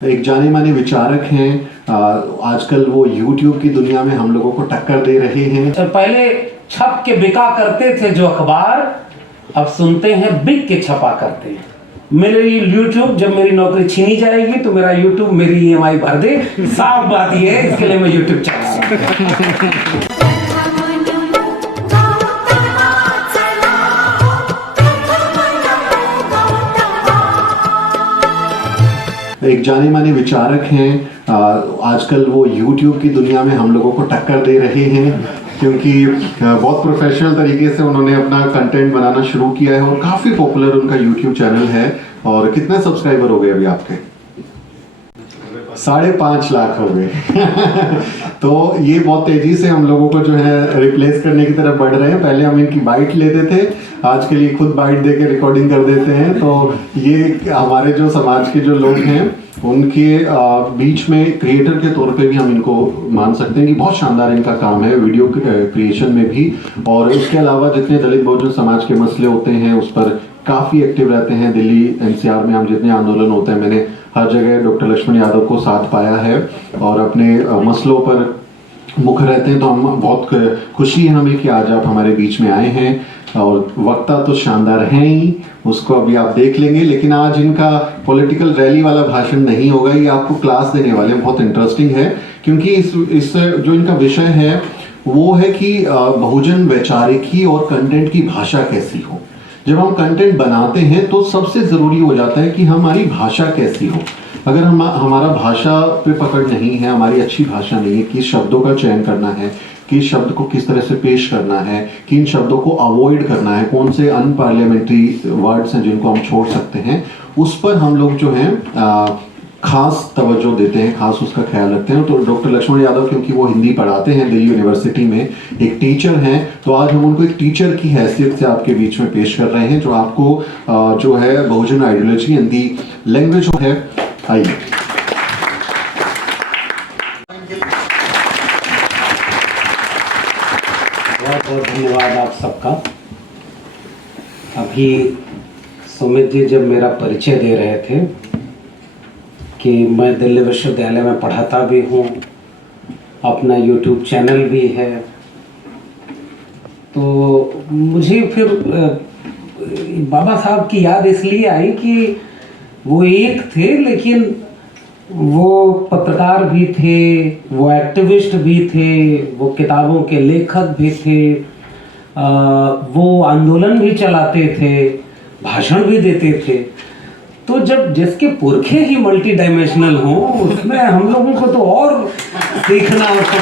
एक जाने माने विचारक हैं। आजकल वो YouTube की दुनिया में हम लोगों को टक्कर दे रहे हैं। तो पहले छप के बिका करते थे जो अखबार, अब सुनते हैं बिक के छपा करते हैं। मेरी YouTube जब मेरी नौकरी छीनी जाएगी तो मेरा YouTube मेरी EMI भर दे। साफ बात ये है, इसके लिए मैं YouTube चला रहा हूं। एक जाने माने विचारक हैं। आजकल वो YouTube की दुनिया में हम लोगों को टक्कर दे रहे हैं, क्योंकि बहुत प्रोफेशनल तरीके से उन्होंने अपना कंटेंट बनाना शुरू किया है और काफ़ी पॉपुलर उनका YouTube चैनल है। और कितने सब्सक्राइबर हो गए अभी आपके? 5.5 लाख हो गए। तो ये बहुत तेजी से हम लोगों को जो है रिप्लेस करने की तरफ बढ़ रहे हैं। पहले हम इनकी बाइट लेते थे, आज के लिए खुद बाइट दे के रिकॉर्डिंग कर देते हैं। तो ये हमारे जो समाज के जो लोग हैं उनके बीच में क्रिएटर के तौर पे भी हम इनको मान सकते हैं कि बहुत शानदार इनका काम है वीडियो क्रिएशन में भी। और इसके अलावा जितने दलित बहुजन समाज के मसले होते हैं उस पर काफ़ी एक्टिव रहते हैं। दिल्ली NCR में हम जितने आंदोलन होते हैं, मैंने हर जगह डॉक्टर लक्ष्मण यादव को साथ पाया है और अपने मसलों पर मुख रहते हैं। तो हम बहुत खुशी है हमें कि आज आप हमारे बीच में आए हैं। और वक्ता तो शानदार हैं ही, उसको अभी आप देख लेंगे। लेकिन आज इनका पॉलिटिकल रैली वाला भाषण नहीं होगा, ये आपको क्लास देने वाले हैं। बहुत इंटरेस्टिंग है, क्योंकि इस जो इनका विषय है वो है कि बहुजन वैचारिकी और कंटेंट की भाषा कैसी हो। जब हम कंटेंट बनाते हैं तो सबसे ज़रूरी हो जाता है कि हमारी भाषा कैसी हो। अगर हमारा भाषा पे पकड़ नहीं है, हमारी अच्छी भाषा नहीं है, किस शब्दों का चयन करना है, किस शब्द को किस तरह से पेश करना है, किन शब्दों को अवॉइड करना है, कौन से अनपार्लियामेंट्री वर्ड्स हैं जिनको हम छोड़ सकते हैं, उस पर हम लोग जो हैं खास तवज्जो देते हैं, खास उसका ख्याल रखते हैं। तो डॉक्टर लक्ष्मण यादव, क्योंकि वो हिंदी पढ़ाते हैं दिल्ली यूनिवर्सिटी में, एक टीचर हैं, तो आज हम उनको एक टीचर की हैसियत से आपके बीच में पेश कर रहे हैं, जो आपको जो है बहुजन आइडियोलॉजी एंड दी लैंग्वेज है। आइए। बहुत बहुत धन्यवाद आप सबका। अभी सुमित जी जब मेरा परिचय दे रहे थे कि मैं दिल्ली विश्वविद्यालय में पढ़ाता भी हूँ, अपना YouTube चैनल भी है, तो मुझे फिर बाबा साहब की याद इसलिए आई कि वो एक थे, लेकिन वो पत्रकार भी थे, वो एक्टिविस्ट भी थे, वो किताबों के लेखक भी थे, वो आंदोलन भी चलाते थे, भाषण भी देते थे। तो जब जिसके पुरखे ही मल्टी डायमेंशनल हों, उसमें हम लोगों को तो और सीखना होता।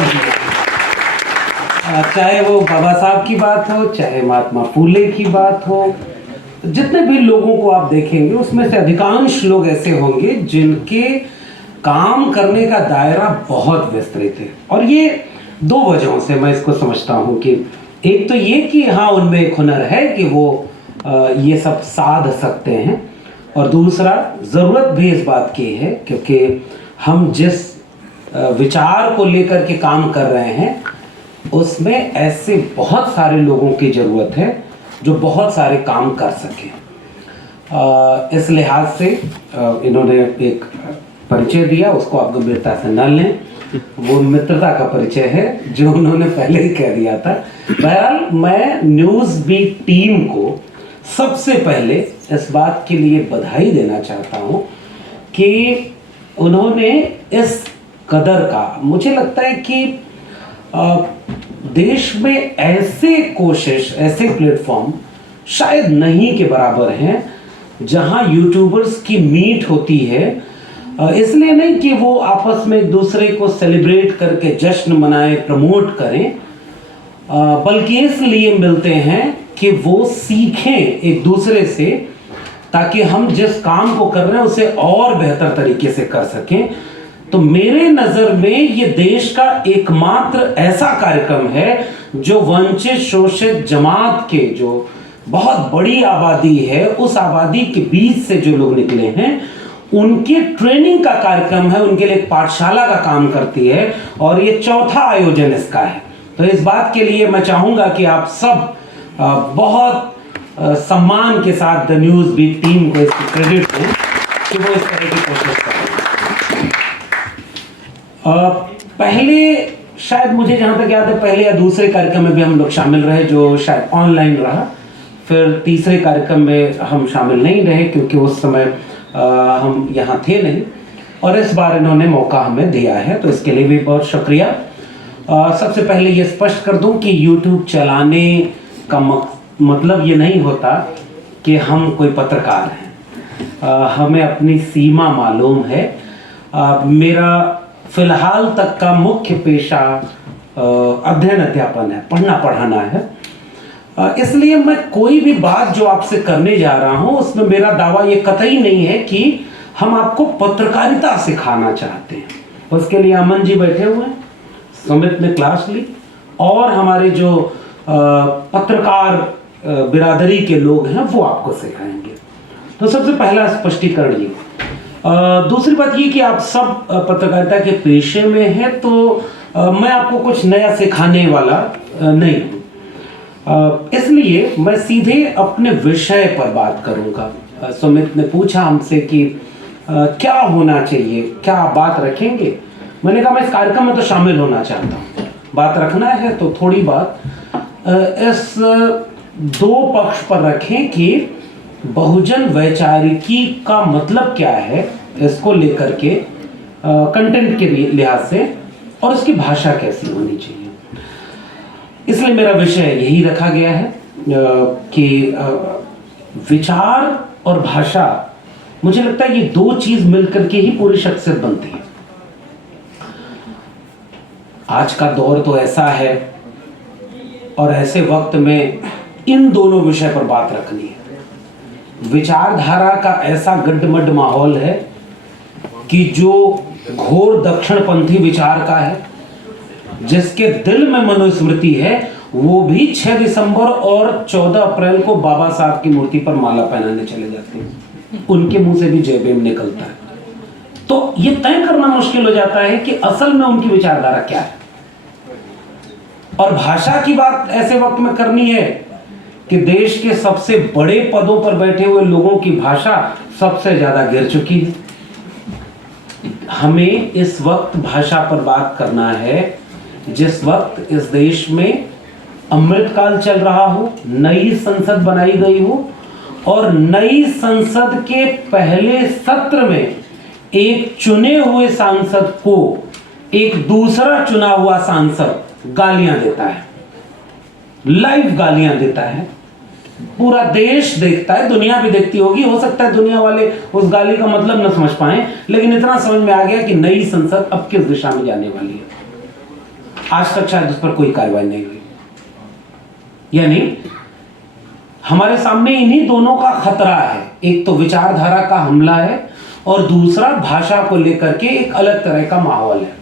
चाहे वो बाबा साहब की बात हो, चाहे महात्मा फूले की बात हो, जितने भी लोगों को आप देखेंगे उसमें से अधिकांश लोग ऐसे होंगे जिनके काम करने का दायरा बहुत विस्तृत है। और ये 2 वजहों से मैं इसको समझता हूँ कि एक तो ये कि हाँ, उनमें एक हुनर है कि वो ये सब साध सकते हैं, और दूसरा ज़रूरत भी इस बात की है क्योंकि हम जिस विचार को लेकर के काम कर रहे हैं उसमें ऐसे बहुत सारे लोगों की ज़रूरत है जो बहुत सारे काम कर सकें। इस लिहाज से इन्होंने एक परिचय दिया, उसको आप गंभीरता से न लें। वो मित्रता का परिचय है जो उन्होंने पहले ही कह दिया था। बहरहाल मैं न्यूज़ बीट टीम को सबसे पहले इस बात के लिए बधाई देना चाहता हूँ कि उन्होंने इस कदर का, मुझे लगता है कि देश में ऐसे कोशिश, ऐसे प्लेटफॉर्म शायद नहीं के बराबर हैं जहाँ यूट्यूबर्स की मीट होती है। इसलिए नहीं कि वो आपस में एक दूसरे को सेलिब्रेट करके जश्न मनाएं, प्रमोट करें, बल्कि इसलिए मिलते हैं कि वो सीखें एक दूसरे से, ताकि हम जिस काम को कर रहे हैं उसे और बेहतर तरीके से कर सकें। तो मेरे नज़र में ये देश का एकमात्र ऐसा कार्यक्रम है जो वंचित शोषित जमात के, जो बहुत बड़ी आबादी है, उस आबादी के बीच से जो लोग निकले हैं उनके ट्रेनिंग का कार्यक्रम है, उनके लिए एक पाठशाला का काम करती है, और ये 4था आयोजन इसका है। तो इस बात के लिए मैं चाहूँगा कि आप सब बहुत सम्मान के साथ द न्यूज़ बीट टीम को इसकी क्रेडिट दें कि वो इस तरह की कोशिश करें। पहले शायद मुझे जहाँ तक याद है पहले या दूसरे कार्यक्रम में भी हम लोग शामिल रहे जो शायद ऑनलाइन रहा। फिर तीसरे कार्यक्रम में हम शामिल नहीं रहे क्योंकि उस समय हम यहाँ थे नहीं, और इस बार इन्होंने मौका हमें दिया है तो इसके लिए भी बहुत शुक्रिया। सबसे पहले ये स्पष्ट कर दूं कि YouTube चलाने का मतलब ये नहीं होता कि हम कोई पत्रकार हैं। हमें अपनी सीमा मालूम है। मेरा फिलहाल तक का मुख्य पेशा अध्ययन अध्यापन है, पढ़ना पढ़ाना है। इसलिए मैं कोई भी बात जो आपसे करने जा रहा हूं उसमें मेरा दावा ये कतई नहीं है कि हम आपको पत्रकारिता सिखाना चाहते हैं। उसके लिए अमन जी बैठे हुए हैं, सुमित ने क्लास ली, और हमारे जो पत्रकार बिरादरी के लोग हैं वो आपको सिखाएंगे। तो सबसे पहला स्पष्टीकरण ये। दूसरी बात ये कि आप सब पत्रकारिता के पेशे में हैं तो मैं आपको कुछ नया सिखाने वाला नहीं हूँ। इसलिए मैं सीधे अपने विषय पर बात करूंगा। सुमित ने पूछा हमसे कि क्या होना चाहिए, क्या आप बात रखेंगे। मैंने कहा मैं इस कार्यक्रम में तो शामिल होना चाहता हूँ, बात रखना है तो थोड़ी बात इस दो पक्ष पर रखें कि बहुजन वैचारिकी का मतलब क्या है, इसको लेकर के कंटेंट के लिहाज से, और उसकी भाषा कैसी होनी चाहिए। इसलिए मेरा विषय यही रखा गया है कि विचार और भाषा, मुझे लगता है ये दो चीज मिलकर के ही पूरी शख्सियत बनती है। आज का दौर तो ऐसा है और ऐसे वक्त में इन दोनों विषय पर बात रखनी है। विचारधारा का ऐसा गड्ढमड्ढ माहौल है कि जो घोर दक्षिणपंथी विचार का है, जिसके दिल में मनुस्मृति है, वो भी 6 दिसंबर और 14 अप्रैल को बाबा साहब की मूर्ति पर माला पहनाने चले जाते हैं। उनके मुंह से भी जय भीम निकलता है। तो ये तय करना मुश्किल हो जाता है कि असल में उनकी विचारधारा क्या है। और भाषा की बात ऐसे वक्त में करनी है कि देश के सबसे बड़े पदों पर बैठे हुए लोगों की भाषा सबसे ज्यादा गिर चुकी है। हमें इस वक्त भाषा पर बात करना है जिस वक्त इस देश में अमृतकाल चल रहा हो, नई संसद बनाई गई हो, और नई संसद के पहले सत्र में एक चुने हुए सांसद को एक दूसरा चुना हुआ सांसद गालियां देता है, लाइव गालियां देता है। पूरा देश देखता है, दुनिया भी देखती होगी। हो सकता है दुनिया वाले उस गाली का मतलब न समझ पाए, लेकिन इतना समझ में आ गया कि नई संसद अब किस दिशा में जाने वाली है। आज तक शायद उस पर कोई कार्रवाई नहीं हुई। यानी हमारे सामने इन्हीं दोनों का खतरा है। एक तो विचारधारा का हमला है और दूसरा भाषा को लेकर के एक अलग तरह का माहौल है।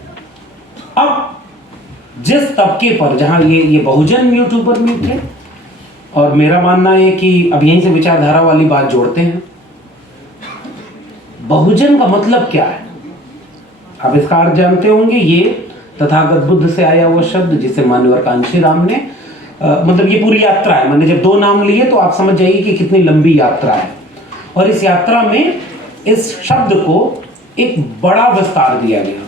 अब जिस तबके पर, जहां ये बहुजन यूट्यूबर में थे, और मेरा मानना है कि अब यहीं से विचारधारा वाली बात जोड़ते हैं। बहुजन का मतलब क्या है? आप इसका अर्थ जानते होंगे। ये तथागत बुद्ध से आया हुआ शब्द जिसे मान्यवर कांशीराम ने मतलब ये पूरी यात्रा है। मैंने जब 2 नाम लिए तो आप समझ जाइए कि कितनी लंबी यात्रा है। और इस यात्रा में इस शब्द को एक बड़ा विस्तार दिया गया।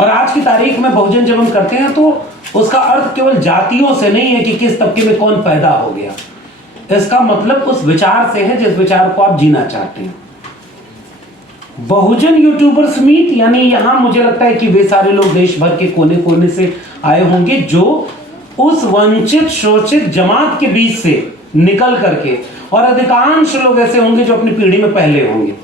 और आज की तारीख में बहुजन जब हम करते हैं तो उसका अर्थ केवल जातियों से नहीं है कि किस तबके में कौन पैदा हो गया। इसका मतलब उस विचार से है जिस विचार को आप जीना चाहते हैं। बहुजन यूट्यूबर्स मीट, यानी यहां मुझे लगता है कि वे सारे लोग देश भर के कोने कोने से आए होंगे जो उस वंचित शोषित जमात के बीच से निकल करके, और अधिकांश लोग ऐसे होंगे जो अपनी पीढ़ी में पहले होंगे,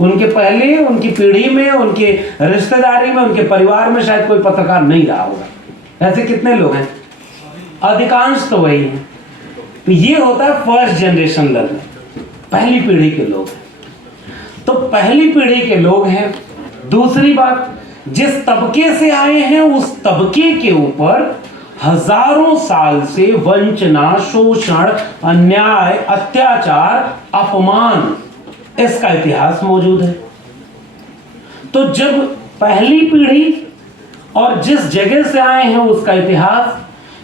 उनके पहले, उनकी पीढ़ी में, उनके रिश्तेदारी में, उनके परिवार में शायद कोई पत्रकार नहीं रहा होगा। ऐसे कितने लोग हैं? अधिकांश तो वही है। तो ये होता है फर्स्ट जनरेशन लर्नर, पहली पीढ़ी के लोग हैं। तो पहली पीढ़ी के लोग हैं। दूसरी बात, जिस तबके से आए हैं उस तबके के ऊपर हजारों साल से वंचना, शोषण, अन्याय, अत्याचार, अपमान, इसका इतिहास मौजूद है। तो जब पहली पीढ़ी और जिस जगह से आए हैं उसका इतिहास,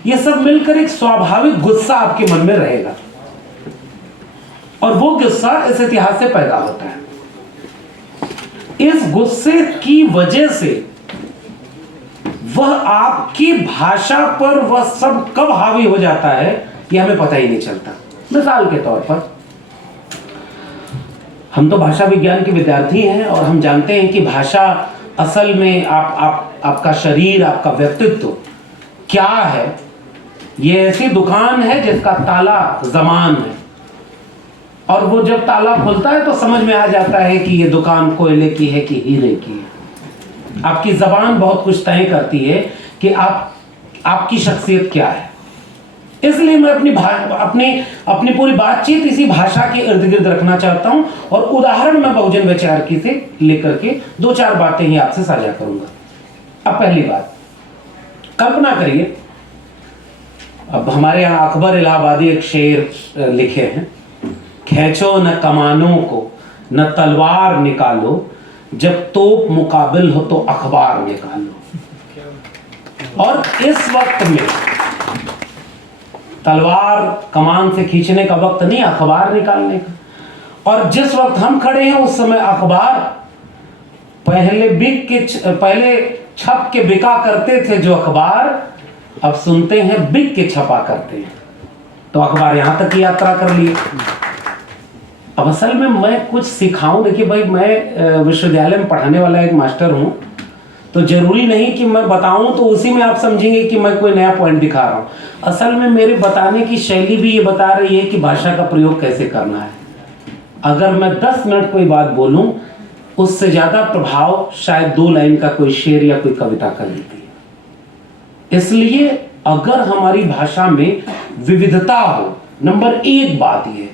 ये सब मिलकर एक स्वाभाविक गुस्सा आपके मन में रहेगा, और वो गुस्सा इस इतिहास से पैदा होता है। इस गुस्से की वजह से वह आपकी भाषा पर वह सब कब हावी हो जाता है ये हमें पता ही नहीं चलता। मिसाल के तौर पर हम तो भाषा विज्ञान के विद्यार्थी हैं और हम जानते हैं कि भाषा असल में आपका शरीर, आपका व्यक्तित्व क्या है। ये ऐसी दुकान है जिसका ताला ज़मान है, और वो जब ताला खुलता है तो समझ में आ जाता है कि ये दुकान कोयले की है कि हीरे की है। आपकी ज़बान बहुत कुछ तय करती है कि आपकी शख्सियत क्या है। इसलिए मैं अपनी पूरी बातचीत इसी भाषा के इर्द गिर्द रखना चाहता हूं, और उदाहरण मैं बहुजन वैचारिकी से लेकर के 2-4 बातें ही आपसे साझा करूंगा। अब पहली बात, कल्पना करिए, अब हमारे यहाँ अकबर इलाहाबादी एक शेर लिखे हैं, खींचो न कमानों को न तलवार निकालो, जब तोप मुकाबिल हो तो अखबार निकालो। और इस वक्त में तलवार कमान से खींचने का वक्त नहीं, अखबार निकालने का। और जिस वक्त हम खड़े हैं उस समय अखबार पहले छप के बिका करते थे जो अखबार, अब सुनते हैं बिक के छपा करते हैं। तो अखबार यहां तक की यात्रा कर लिए। अब असल में मैं कुछ सिखाऊं, देखिए भाई, मैं विश्वविद्यालय में पढ़ाने वाला एक मास्टर हूं, तो जरूरी नहीं कि मैं बताऊं तो उसी में आप समझेंगे कि मैं कोई नया पॉइंट दिखा रहा हूं। असल में मेरे बताने की शैली भी ये बता रही है कि भाषा का प्रयोग कैसे करना है। अगर मैं 10 मिनट कोई बात बोलूं, उससे ज्यादा प्रभाव शायद 2 लाइन का कोई शेर या कोई कविता कर लेती है। इसलिए अगर हमारी भाषा में विविधता हो, नंबर 1 बात यह,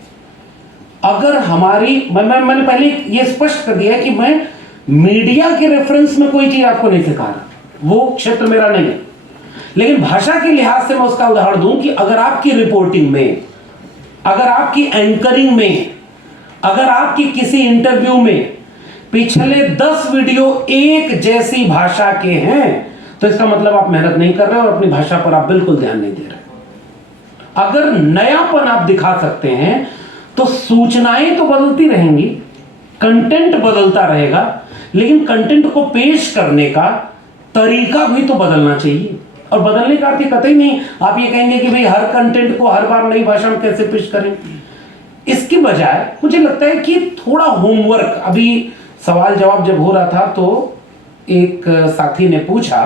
अगर हमारी मैंने पहले ये स्पष्ट कर दिया है कि मैं मीडिया के रेफरेंस में कोई चीज आपको नहीं सिखा रहा, वो क्षेत्र मेरा नहीं है। लेकिन भाषा के लिहाज से मैं उसका उदाहरण दूं कि अगर आपकी रिपोर्टिंग में, अगर आपकी एंकरिंग में, अगर आपकी किसी इंटरव्यू में पिछले 10 वीडियो एक जैसी भाषा के हैं, तो इसका मतलब आप मेहनत नहीं कर रहे और अपनी भाषा पर आप बिल्कुल ध्यान नहीं दे रहे। अगर नयापन आप दिखा सकते हैं तो सूचनाएं तो बदलती रहेंगी, कंटेंट बदलता रहेगा, लेकिन कंटेंट को पेश करने का तरीका भी तो बदलना चाहिए। और बदलने का अर्थ कतई नहीं आप ये कहेंगे कि भाई हर कंटेंट को हर बार नई भाषा में कैसे पेश करें। इसकी बजाय मुझे लगता है कि थोड़ा होमवर्क, अभी सवाल जवाब जब हो रहा था तो एक साथी ने पूछा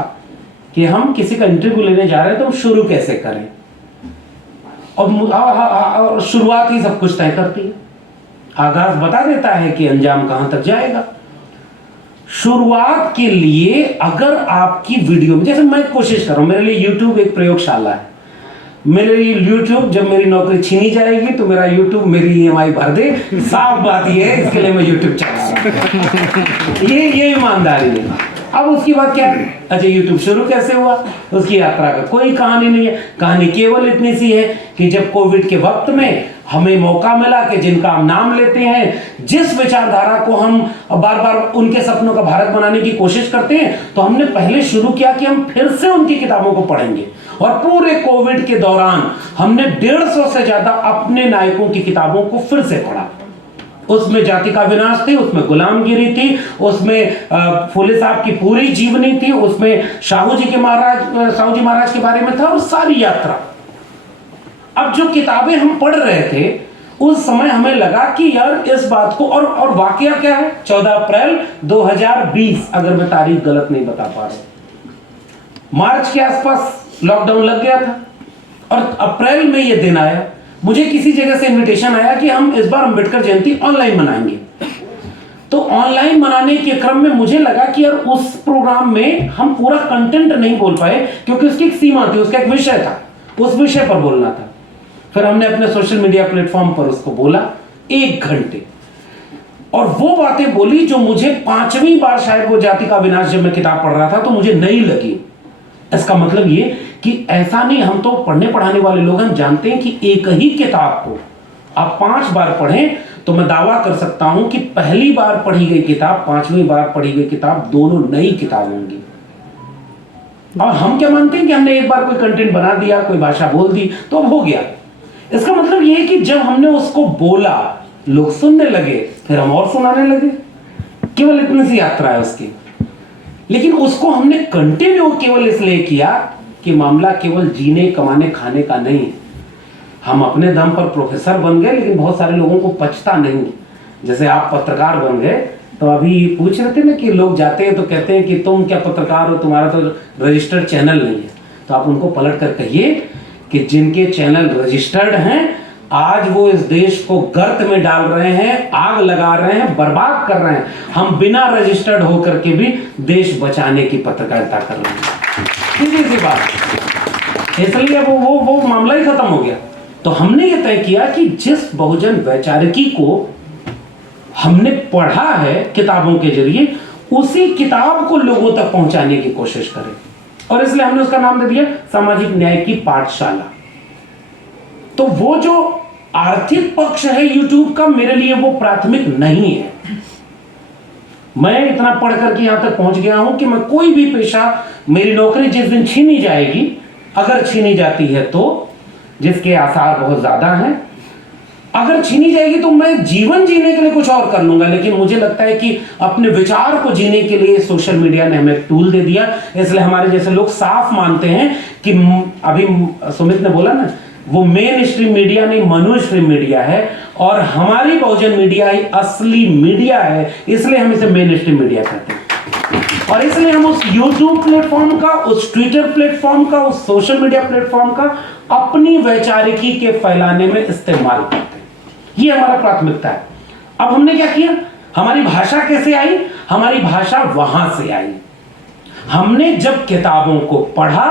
कि हम किसी का इंटरव्यू लेने जा रहे हैं तो हम शुरू कैसे करें, और शुरुआत ही सब कुछ तय करती है। आगाज बता देता है कि अंजाम कहां तक जाएगा। शुरुआत के लिए अगर आपकी वीडियो में, जैसे मैं कोशिश कर रहा हूं, मेरे लिए YouTube एक प्रयोगशाला है। मेरे लिए YouTube, जब मेरी नौकरी छीनी जाएगी तो मेरा YouTube मेरी EMI भर दे, साफ बात ये है, इसके लिए मैं YouTube चला रहा हूं। ये ईमानदारी है। अब उसकी बात क्या है, अच्छा YouTube शुरू कैसे हुआ, उसकी यात्रा का कोई कहानी नहीं है। कहानी केवल इतनी सी है कि जब कोविड के वक्त में हमें मौका मिला कि जिनका हम नाम लेते हैं, जिस विचारधारा को हम बार बार उनके सपनों का भारत बनाने की कोशिश करते हैं, तो हमने पहले शुरू किया कि हम फिर से उनकी किताबों को पढ़ेंगे। और पूरे कोविड के दौरान हमने 150 से ज्यादा अपने नायकों की किताबों को फिर से पढ़ा। उसमें जाति का विनाश थी, उसमें गुलामगिरी थी, उसमें फुले साहब की पूरी जीवनी थी, उसमें साहू जी महाराज के बारे में था, और सारी यात्रा। अब जो किताबें हम पढ़ रहे थे उस समय हमें लगा कि यार इस बात को, और वाकया क्या है, 14 अप्रैल 2020, अगर मैं तारीख गलत नहीं बता पा रहा, मार्च के आसपास लॉकडाउन लग गया था और अप्रैल में ये दिन आया। मुझे किसी जगह से इनविटेशन आया कि हम इस बार अंबेडकर जयंती ऑनलाइन मनाएंगे। तो ऑनलाइन मनाने के क्रम में मुझे लगा कि यार उस प्रोग्राम में हम पूरा कंटेंट नहीं बोल पाए, क्योंकि उसकी एक सीमा थी, उसका एक विषय था, उस विषय पर बोलना था। फिर हमने अपने सोशल मीडिया प्लेटफॉर्म पर उसको बोला 1 घंटे, और वो बातें बोली जो मुझे 5वीं बार शायद वो जाति का विनाश जब मैं किताब पढ़ रहा था तो मुझे नई लगी। इसका मतलब ये कि ऐसा नहीं, हम तो पढ़ने पढ़ाने वाले लोग, हम जानते हैं कि एक ही किताब को आप 5 बार पढ़ें तो मैं दावा कर सकता हूं कि पहली बार पढ़ी गई किताब, 5वीं बार पढ़ी गई किताब, दोनों नई किताब होंगी। और हम क्या मानते हैं कि हमने एक बार कोई कंटेंट बना दिया, कोई भाषा बोल दी तो अब हो गया। इसका मतलब ये है कि जब हमने उसको बोला, लोग सुनने लगे, फिर हम और सुनाने लगे। केवल इतनी सी यात्रा है उसकी, लेकिन उसको हमने कंटिन्यू केवल इसलिए किया कि मामला केवल जीने कमाने खाने का नहीं। हम अपने दम पर प्रोफेसर बन गए, लेकिन बहुत सारे लोगों को पचता नहीं। जैसे आप पत्रकार बन गए, तो अभी पूछ रहे थे ना कि लोग जाते हैं तो कहते हैं कि तुम क्या पत्रकार हो, तुम्हारा तो रजिस्टर्ड चैनल नहीं है। तो आप उनको पलट कर कहिए कि जिनके चैनल रजिस्टर्ड हैं, आज वो इस देश को गर्त में डाल रहे हैं, आग लगा रहे हैं, बर्बाद कर रहे हैं। हम बिना रजिस्टर्ड होकर के भी देश बचाने की पत्रकारिता कर रहे हैं। सीधी सी बात, इसलिए वो मामला ही खत्म हो गया। तो हमने ये तय किया कि जिस बहुजन वैचारिकी को हमने पढ़ा है किताबों के जरिए, उसी किताब को लोगों तक पहुंचाने की कोशिश करें। और इसलिए हमने उसका नाम दे दिया सामाजिक न्याय की पाठशाला। तो वो जो आर्थिक पक्ष है YouTube का, मेरे लिए वो प्राथमिक नहीं है। मैं इतना पढ़ करके यहां तक पहुंच गया हूं कि मैं कोई भी पेशा, मेरी नौकरी जिस दिन छीनी जाएगी, अगर छीनी जाती है तो, जिसके आसार बहुत ज्यादा हैं, अगर छीनी जाएगी तो मैं जीवन जीने के लिए कुछ और कर लूंगा। लेकिन मुझे लगता है कि अपने विचार को जीने के लिए सोशल मीडिया ने हमें टूल दे दिया। इसलिए हमारे जैसे लोग साफ मानते हैं कि अभी सुमित ने बोला ना, वो मेन स्ट्रीम मीडिया नहीं, मनु स्ट्रीम मीडिया है, और हमारी बहुजन मीडिया ही असली मीडिया है। इसलिए हम इसे मेन स्ट्रीम मीडिया कहते हैं। और इसलिए हम उस YouTube प्लेटफॉर्म का, उस ट्विटर प्लेटफॉर्म का, उस सोशल मीडिया प्लेटफॉर्म का अपनी वैचारिकी के फैलाने में इस्तेमाल करते हैं। ये हमारा प्राथमिकता है। अब हमने क्या किया, हमारी भाषा कैसे आई? हमारी भाषा वहां से आई। हमने जब किताबों को पढ़ा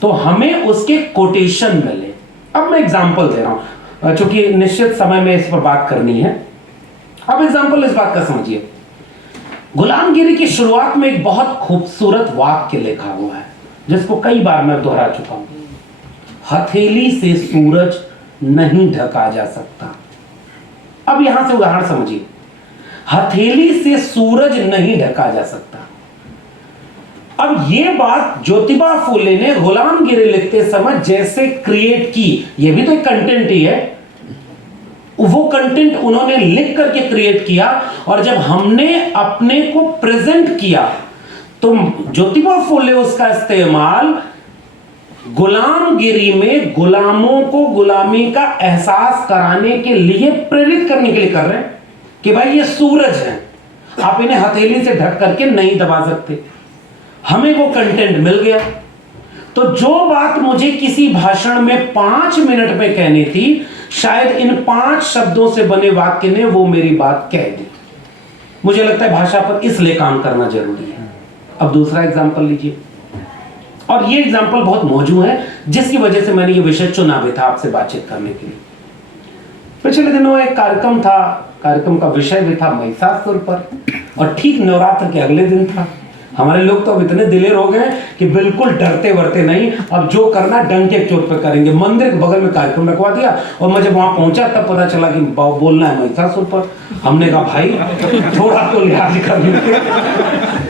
तो हमें उसके कोटेशन मिले। अब मैं एग्जांपल दे रहा हूं, चूंकि निश्चित समय में इस पर बात करनी है। अब एग्जांपल इस बात का समझिए। गुलामगिरी की शुरुआत में एक बहुत खूबसूरत वाक्य लिखा हुआ है, जिसको कई बार मैं दोहरा चुका हूं। हथेली से सूरज नहीं ढका जा सकता। अब यहां से उदाहरण समझिए। हथेली से सूरज नहीं ढका जा सकता। अब ये बात ज्योतिबा फूले ने गुलामगिरी लिखते समय जैसे क्रिएट की, ये भी तो एक कंटेंट ही है, वो कंटेंट उन्होंने लिख करके क्रिएट किया। और जब हमने अपने को प्रेजेंट किया तो ज्योतिबा फूले उसका इस्तेमाल गुलामगिरी में गुलामों को गुलामी का एहसास कराने के लिए, प्रेरित करने के लिए कर रहे हैं कि भाई ये सूरज है, आप इन्हें हथेली से ढक करके नहीं दबा सकते। हमें वो कंटेंट मिल गया। तो जो बात मुझे किसी भाषण में 5 मिनट में कहनी थी, शायद इन 5 शब्दों से बने वाक्य ने वो मेरी बात कह दी। मुझे लगता है भाषा पर इसलिए काम करना जरूरी है। अब दूसरा एग्जाम्पल लीजिए, और ये एग्जाम्पल बहुत मौजूद है, जिसकी वजह से मैंने ये विषय चुना भी था आपसे बातचीत करने के लिए। पिछले दिनों एक कार्यक्रम था, कार्यक्रम का विषय भी था महिषासुर पर, और ठीक नवरात्र के अगले दिन था। हमारे लोग तो अब इतने दिलेर हो गए कि बिल्कुल डरते वरते नहीं, अब जो करना डंके चोट पे करेंगे। मंदिर के बगल में कार्यक्रम रखवा दिया, और मैं जब वहां पहुंचा तब पता चला कि बोलना है महिषासुर पर। हमने कहा भाई थोड़ा तो लिहाज कर लीजिए,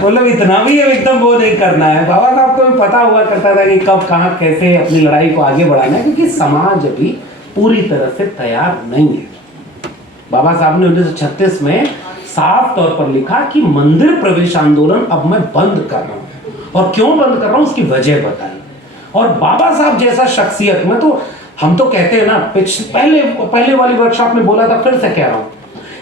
मतलब इतना भी एकदम वो नहीं करना है। बाबा साहब को भी पता हुआ करता था कि कब कहाँ कैसे अपनी लड़ाई को आगे बढ़ाना है, क्योंकि समाज अभी पूरी तरह से तैयार नहीं है। बाबा साहब ने 1936 में साफ तौर पर लिखा कि मंदिर प्रवेश आंदोलन अब मैं बंद कर रहा हूं, और क्यों बंद कर रहा हूं उसकी वजह बताई। और बाबा साहब जैसा शख्सियत में, तो हम तो कहते हैं ना, पहले वाली वर्कशॉप में बोला था, फिर से कह रहा हूं,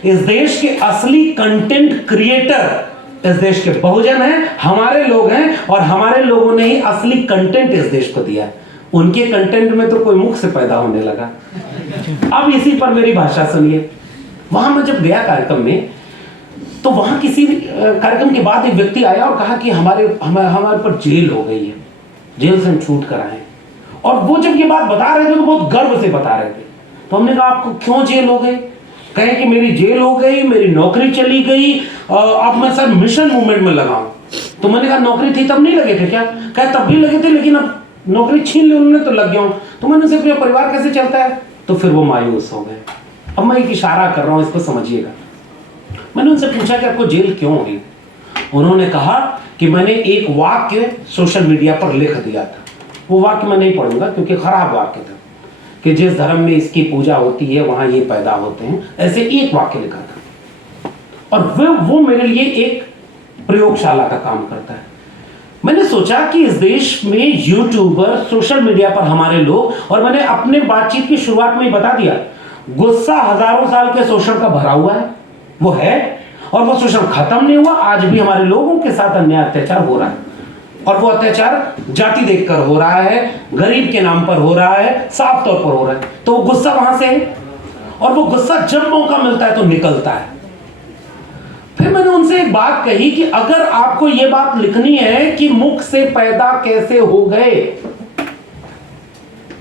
इस देश के असली कंटेंट क्रिएटर इस देश के बहुजन हैं, हमारे लोग हैं, और हमारे लोगों ने ही असली कंटेंट इस देश को दिया है। उनके कंटेंट में तो कोई मुख से पैदा होने लगा। अब इसी पर मेरी भाषा सुनिए। वहां मैं जब गया कार्यक्रम में, तो वहां किसी कार्यक्रम के बाद एक व्यक्ति आया और कहा कि हमारे पर जेल हो गई है, जेल से हम छूट कर आए। और वो जब ये बात बता रहे थे तो बहुत गर्व से बता रहे थे। तो हमने कहा आपको क्यों जेल हो गई? कहे कि मेरी जेल हो गई, मेरी नौकरी चली गई, अब मैं सर मिशन मूवमेंट में लगा हूं। तो मैंने कहा नौकरी थी तब नहीं लगे थे क्या? कहे तब भी लगे थे, लेकिन अब नौकरी छीन ली उन्होंने तो लग गया हूं। तो मैंने उनसे पूछा परिवार कैसे चलता है? तो फिर वो मायूस हो गए। अब मैं एक इशारा कर रहा हूं, इसको समझिएगा। मैंने उनसे पूछा कि आपको जेल क्यों हुई? उन्होंने कहा कि मैंने एक वाक्य सोशल मीडिया पर लिख दिया था। वो वाक्य मैं नहीं पढ़ूंगा क्योंकि खराब वाक्य था, कि जिस धर्म में इसकी पूजा होती है वहां ये पैदा होते हैं, ऐसे एक वाक्य लिखा था। और वो मेरे लिए एक प्रयोगशाला का काम करता है। मैंने सोचा कि इस देश में यूट्यूबर, सोशल मीडिया पर हमारे लोग, और मैंने अपने बातचीत की शुरुआत में ही बता दिया, गुस्सा हजारों साल के शोषण का भरा हुआ है, वो है, और वो शोषण खत्म नहीं हुआ। आज भी हमारे लोगों के साथ अन्याय अत्याचार हो रहा है, और वो अत्याचार जाति देखकर हो रहा है, गरीब के नाम पर हो रहा है, साफ तौर पर हो रहा है। तो वो गुस्सा वहां से है, और वो गुस्सा जब मौका मिलता है तो निकलता है। फिर मैंने उनसे एक बात कही कि अगर आपको यह बात लिखनी है कि मुख से पैदा कैसे हो गए,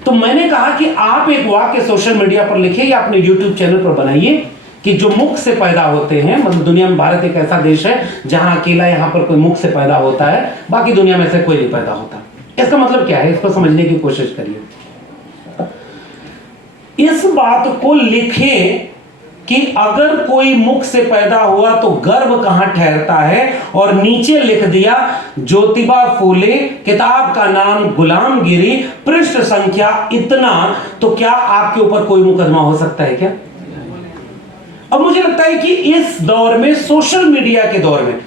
तो मैंने कहा कि आप एक वाक्य सोशल मीडिया पर लिखिए या अपने यूट्यूब चैनल पर बनाइए कि जो मुख से पैदा होते हैं, मतलब दुनिया में भारत एक ऐसा देश है जहां अकेला यहां पर कोई मुख से पैदा होता है, बाकी दुनिया में से कोई नहीं पैदा होता। इसका मतलब क्या है, इसको समझने की कोशिश करिए। इस बात को लिखें कि अगर कोई मुख से पैदा हुआ तो गर्भ कहां ठहरता है, और नीचे लिख दिया ज्योतिबा फूले, किताब का नाम गुलामगिरी, पृष्ठ संख्या इतना। तो क्या आपके ऊपर कोई मुकदमा हो सकता है क्या? अब मुझे लगता है कि इस दौर में, सोशल मीडिया के दौर में,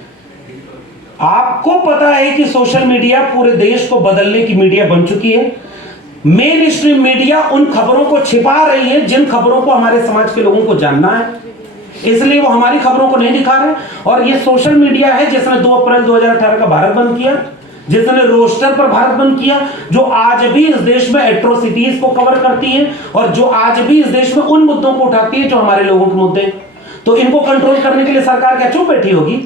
आपको पता है कि सोशल मीडिया पूरे देश को बदलने की मीडिया बन चुकी है। मेन स्ट्रीम मीडिया उन खबरों को छिपा रही है जिन खबरों को हमारे समाज के लोगों को जानना है, इसलिए वो हमारी खबरों को नहीं दिखा रहे। और ये सोशल मीडिया है जिसने 2 अप्रैल 2018 का भारत बंद किया, जिसने रोस्टर पर भारत बंद किया, जो आज भी इस देश में एट्रोसिटीज को कवर करती है, और जो आज भी इस देश में उन मुद्दों को उठाती है जो हमारे लोगों के मुद्दे हैं। तो इनको कंट्रोल करने के लिए सरकार क्या चुप बैठी होगी?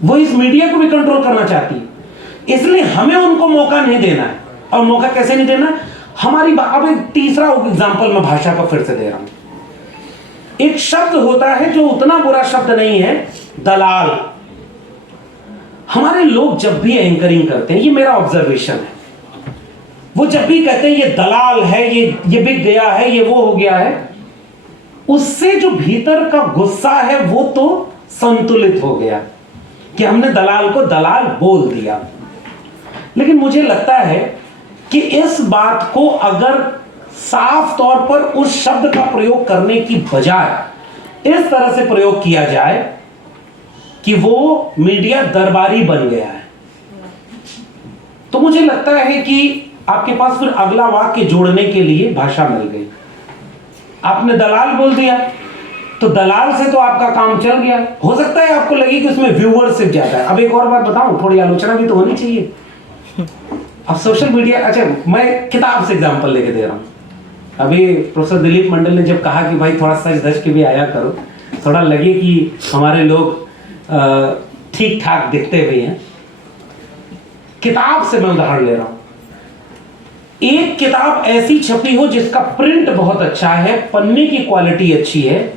वो इस मीडिया को भी कंट्रोल करना चाहती है। इसलिए हमें उनको मौका नहीं देना है। और मौका कैसे नहीं देना? हमारी अब एक तीसरा एग्जांपल मैं भाषा का फिर से दे रहा हूं। एक शब्द होता है जो उतना बुरा शब्द नहीं है, दलाल। हमारे लोग जब भी एंकरिंग करते हैं, ये मेरा ऑब्जर्वेशन है, वो जब भी कहते हैं ये दलाल है, ये बिक गया है, ये वो हो गया है, उससे जो भीतर का गुस्सा है वो तो संतुलित हो गया कि हमने दलाल को दलाल बोल दिया। लेकिन मुझे लगता है कि इस बात को अगर साफ तौर पर उस शब्द का प्रयोग करने की बजाय इस तरह से प्रयोग किया जाए कि वो मीडिया दरबारी बन गया है, तो मुझे लगता है कि आपके पास फिर अगला वाक्य जोड़ने के लिए भाषा मिल गई। आपने दलाल बोल दिया तो दलाल से तो आपका काम चल गया। हो सकता है आपको लगे कि उसमें व्यूअरशिप ज्यादा है। अब एक और बात बताऊं, थोड़ी आलोचना भी तो होनी चाहिए। अब सोशल मीडिया, अच्छा मैं किताब से एग्जांपल लेके दे रहा हूं। अभी प्रोफेसर दिलीप मंडल ने जब कहा कि भाई थोड़ा सच धज के भी आया करो, थोड़ा लगे कि हमारे लोग ठीक ठाक दिखते भी हैं, किताब से मैं उदाहरण ले रहा हूं। एक किताब ऐसी छपी हो जिसका प्रिंट बहुत अच्छा है, पन्ने की क्वालिटी अच्छी है,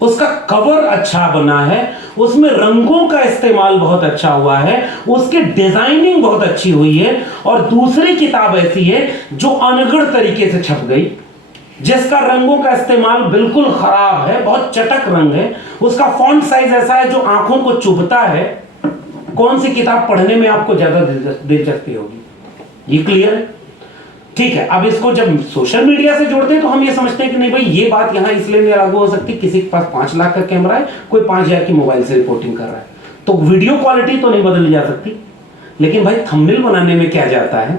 उसका कवर अच्छा बना है, उसमें रंगों का इस्तेमाल बहुत अच्छा हुआ है, उसकी डिजाइनिंग बहुत अच्छी हुई है, और दूसरी किताब ऐसी है जो अनगढ़ तरीके से छप गई, जिसका रंगों का इस्तेमाल बिल्कुल खराब है, बहुत चटक रंग है, उसका फॉन्ट साइज ऐसा है जो आंखों को चुभता है। कौन सी किताब पढ़ने में आपको ज्यादा दिलचस्पी होगी? ये क्लियर है? ठीक है। अब इसको जब सोशल मीडिया से जोड़ते हैं तो हम ये समझते हैं कि नहीं भाई ये बात यहां इसलिए नहीं लागू हो सकती, किसी के पास 5 लाख का कैमरा है, कोई 5000 की मोबाइल से रिपोर्टिंग कर रहा है, तो वीडियो क्वालिटी तो नहीं बदली जा सकती। लेकिन भाई थंबनेल बनाने में क्या जाता है?